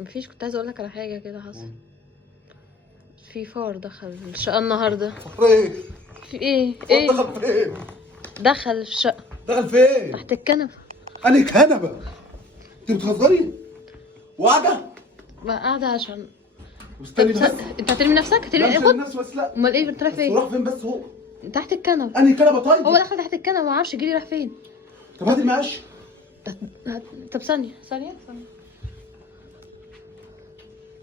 مفيش، كنت عايزه اقول لك على حاجه كده حصل. في فار دخل الشقه النهارده. ايه؟ في ايه؟ دخل فين؟ دخل الشقه. دخل فين؟ تحت الكنبه. أنا كنبة. انت بتهزري؟ وقاعدة؟ بقى قاعده عشان استني بس. انت هترمي نفسك؟ هترمي لا، خد. الناس بس لا. امال ايه؟ انت رايح بس فين؟ راح فين بس هو؟ تحت الكنبه. أنا كنبة طيب. هو دخل تحت الكنبه، ما اعرفش جري راح فين. طب هات المقش. طب ثانيه.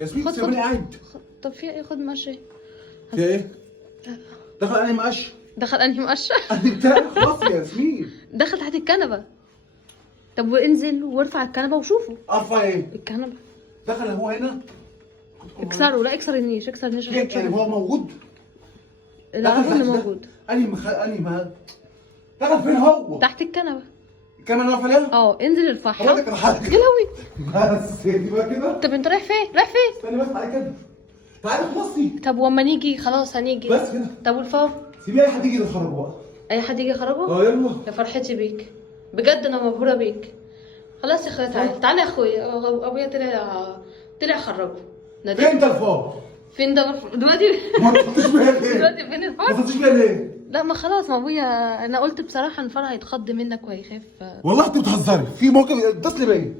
ياسمين خد سيبني قاعد. طب في ايه؟ خد ماشي. في ايه؟ دخل أنا مقش. دخل انهي مقشه؟ أنا بتاعي خلاص يا ياسمين. دخل تحت الكنبه. طب وانزل وارفع الكنبه وشوفه. ارفع ايه؟ الكنبه. دخل هو هنا؟ اكسره. لا اكسر النيش، اكسر النيش عشان يعني هو موجود؟ اللي اعرفه انه موجود. أني ما دخل فين هو؟ تحت الكنبه. كمان واقف عليها؟ اه انزل ارفعها. حضرتك الحاجة. يا لهوي. بس هي دي بقى كده؟ طب انت رايح فين؟ رايح فين؟ استني بس على كده. تعالى خلصي. طب واما نيجي خلاص هنيجي. بس كده. طب والفار؟ سيبي اي حد يجي يخرج بقى. اي حد يجي يخرجه؟ يلا. يا فرحتي بيك، بجد انا مبهوره بيك. خلاص يا اخويا تعالى تعالى يا اخويا. ابويا طلع خرجه. فين انت الفار؟ فين ده دلوقتي؟ ما تحطيش بيها ليه؟ دلوقتي فين ما الفار؟ تحطيش بيها ليه؟ لا ما خلاص، ما ابويا انا قلت بصراحه ان الفار هيتخض منك وهيخاف. والله انت بتهزري، في موقف اتصلي بيا.